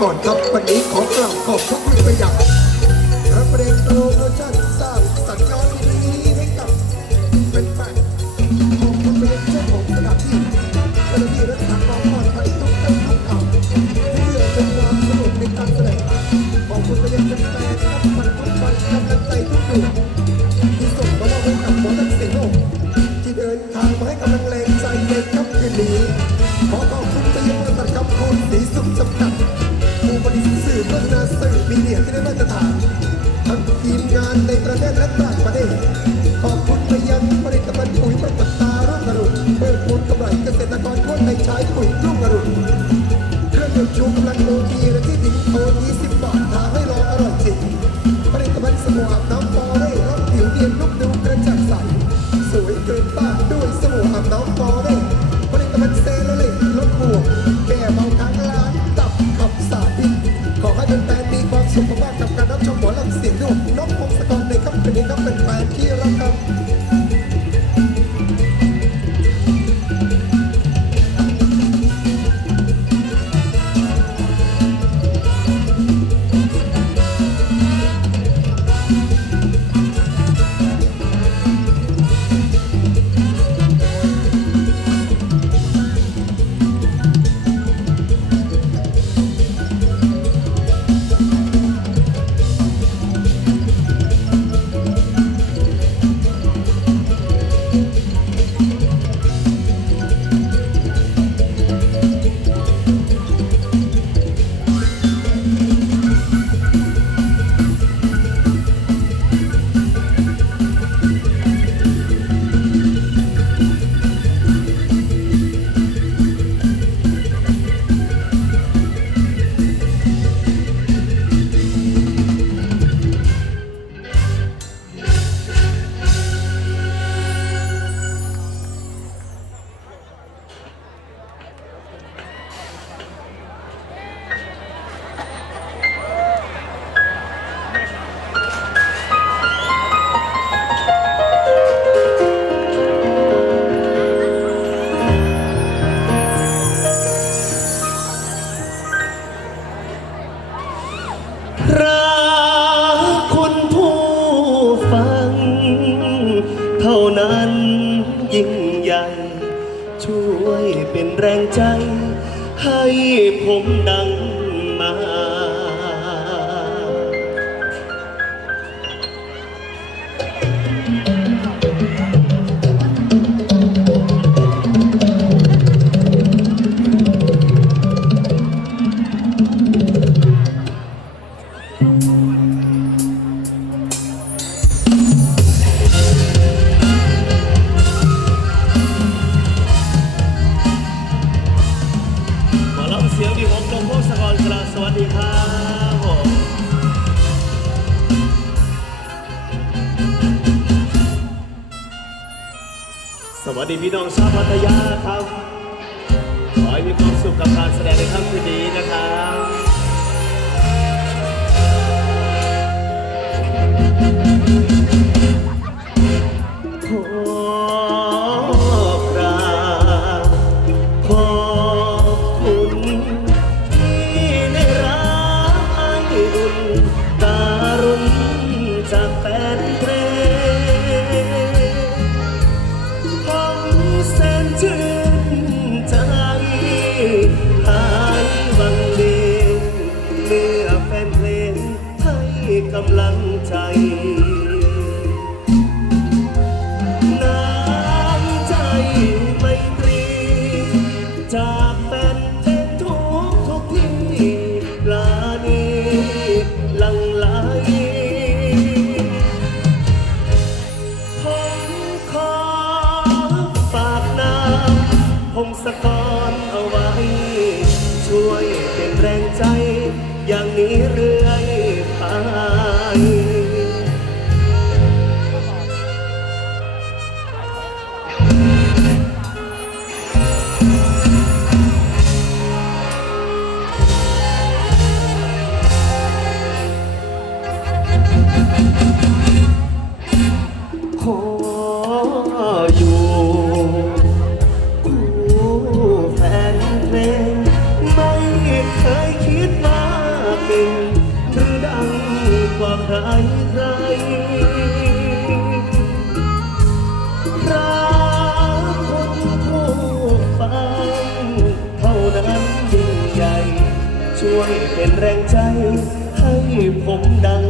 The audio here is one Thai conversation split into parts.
ก่อนครับวัน ลังเกษตรกรควรไปใช้ปุ๋ยรุ่งอรุณเครื่องยนต์ชูกำลังโลทีและที่ดินโอทีสิบบาททาให้ร้อนอร่อยจริงผลิตภัณฑ์สบู่อาบน้ำฟอยรับผิวเนียนลุกมดู กว่าใครใครรักคนทั่วไปเท่านั้นยิ่งใหญ่ ช่วยเป็นแรงใจให้ผมดัง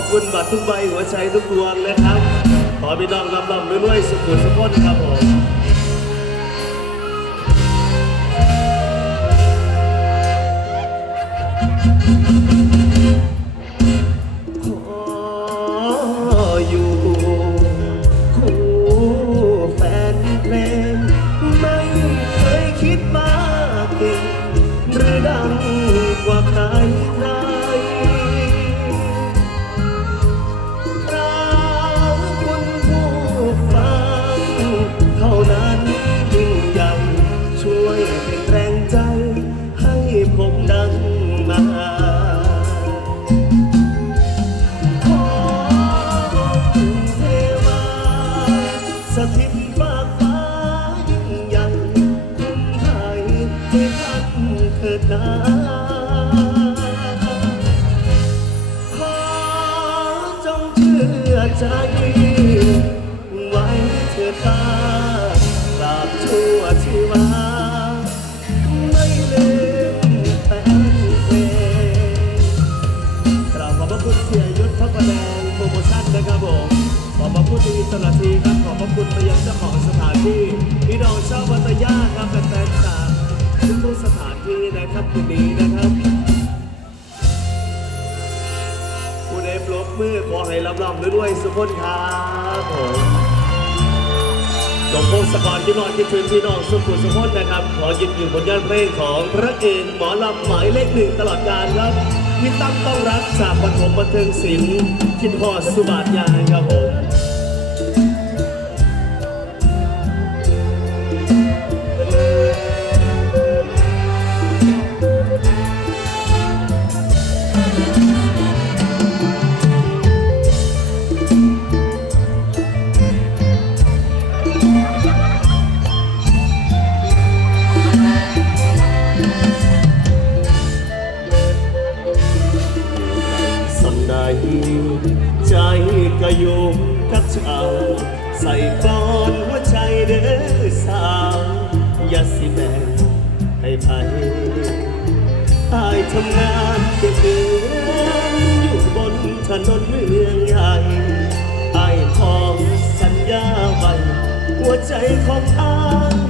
อบคุณบัตรทุกใบหัวใจทุกดวงนะครับ ขอพี่น้องรับรำด้วยสุขุมสุขนครับผม รับรำด้วยสุขนครับผมหลวงพ่อสกรที่นอนที่ชื่นพี่น้องสุขุสุขนนะครับ ขอหยิบยืมผลงานเพลงของพระเอกหมอลำหมายเลขหนึ่งตลอดกาลครับพี่ตั้มต้องรักจากปฐมบันเทิงศิลป์คิดพอดสุบาทยานครับผม ก็ยู่กับเจ้าใส่ก้อนหัวใจเด้อสาวอย่าสิแบ่งให้ไผอายทำงานเก็บเงินอยู่บนถนนเมืองใหญ่ไอายขอสัญญาไว้หัวใจของอาย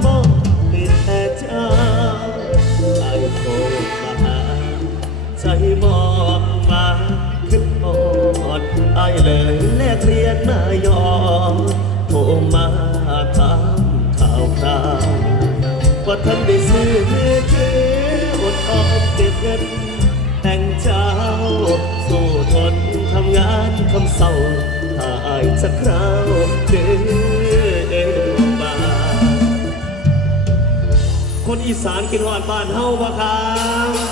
เลยแลกเรียนมายอมโทรมาถามข่าวคราวว่าท่านได้ซื้อมือถืออดออมเก็บเงิน แต่งเจ้า สู้ทนทำงานคำเศร้าถ้าอายสักคราวเดินเอ็นมาคนอีสานกินหอดบ้านเฮาบ่ครับ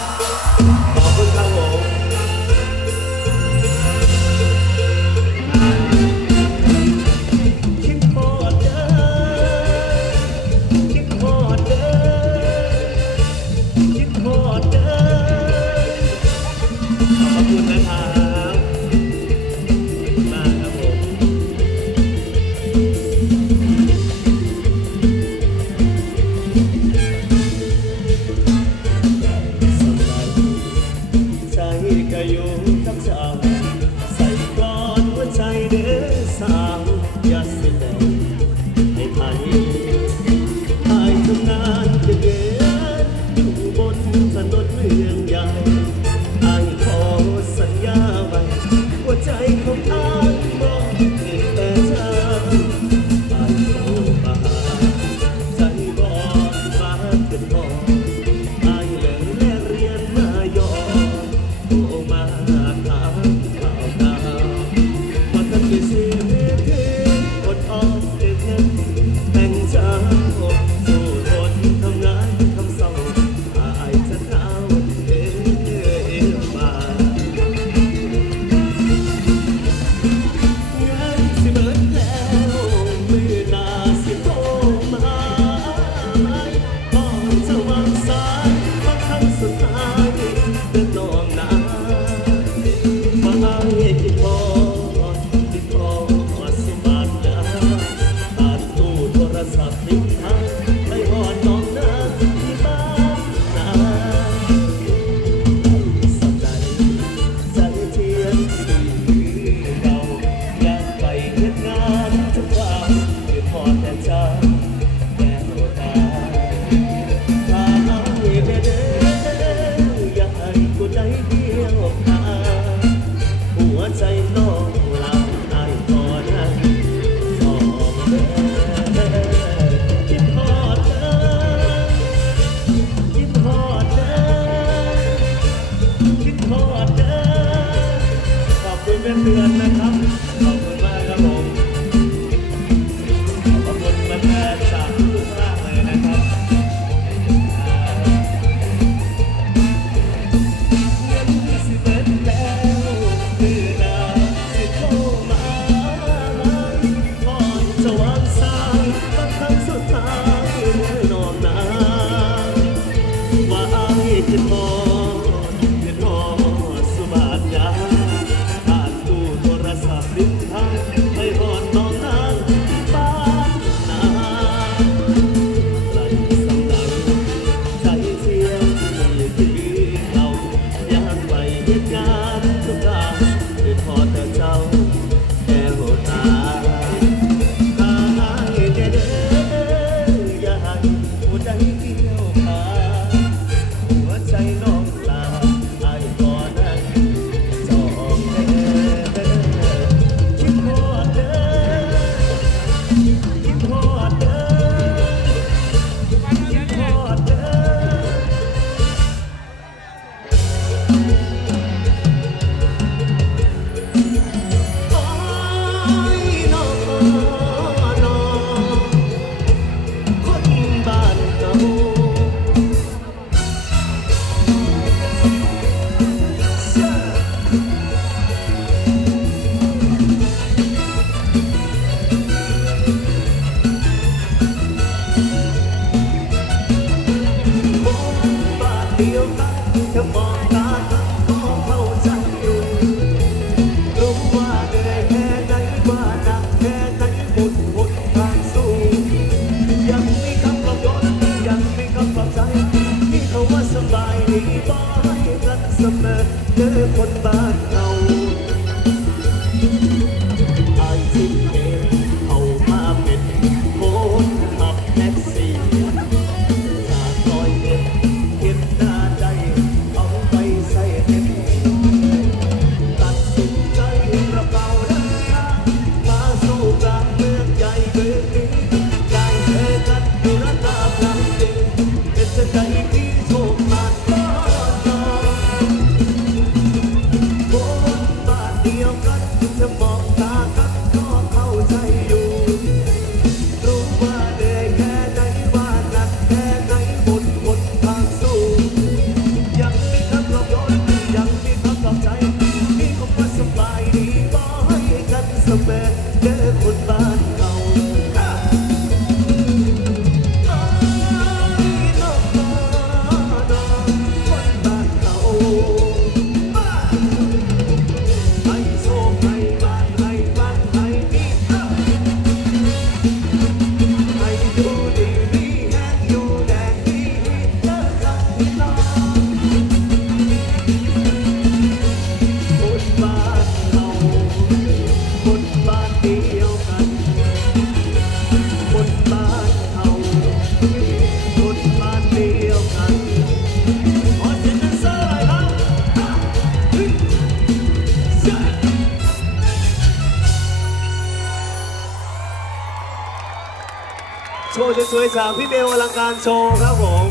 ากพี่เบลอลังการโชว์ครับผม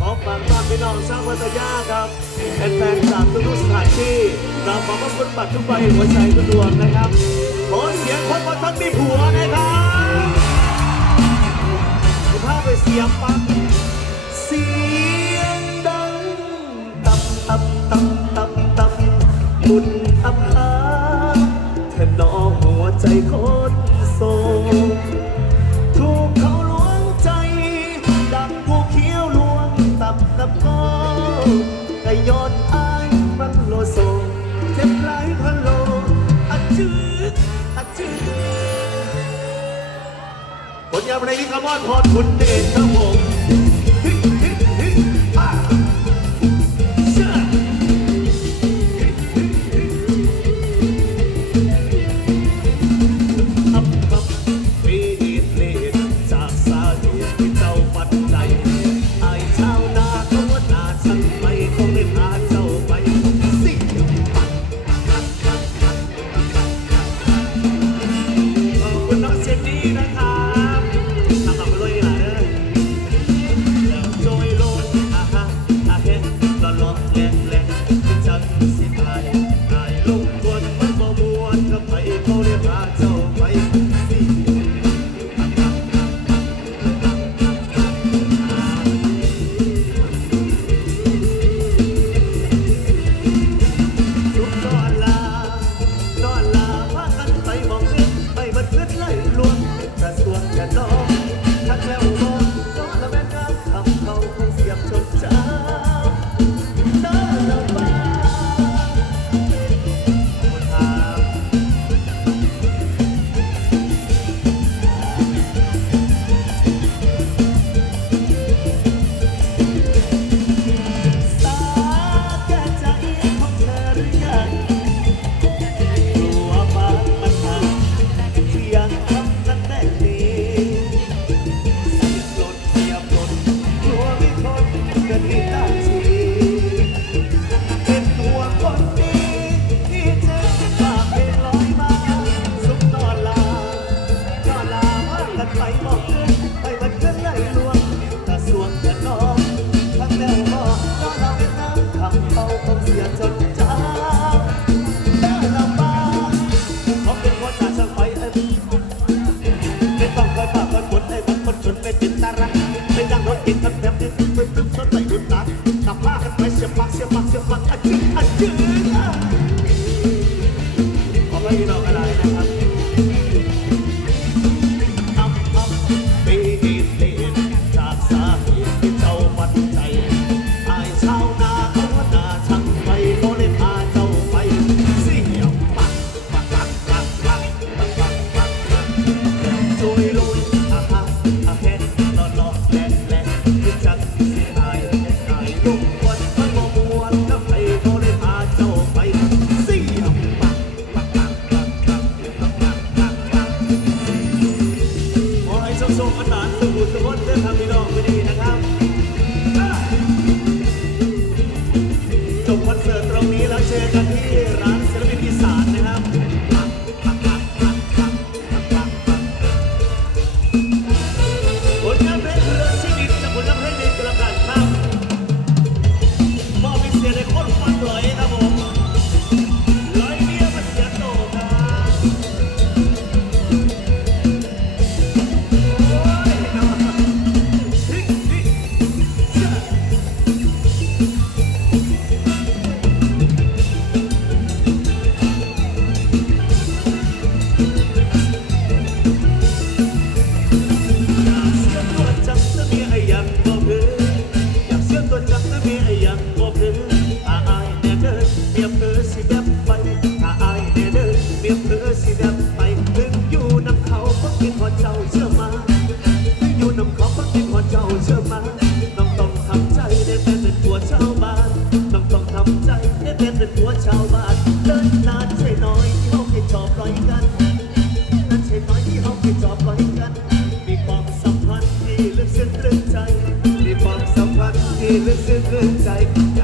พร้อมฝากฝากพี่น้องชาวพัทยาครับแฟนๆจากทุกๆสถานที่ตราขอบพระคุณบัตรทุกใบหัวใจทุกดวงนะครับขอเสียงคนบนท่านมีผัวนะครับสุภาพไปเสียงปังเสียงดังตับตับตับตับตับบุญตับหาเธอหนอหัวใจของ เรือมรณีคาร์บอนคุณเดช this is the type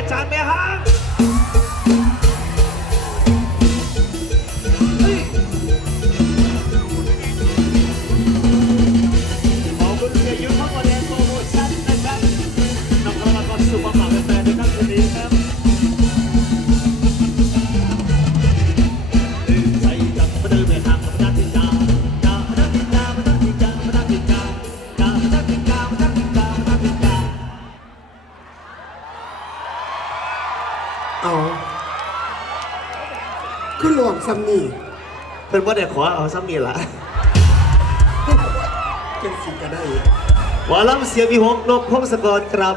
อาจ เป็นว่าเดี๋ยขอเอาซ้ำมีละเป็นสิกันได้หมอลำเสียงวิหกนกพงศกรกราบ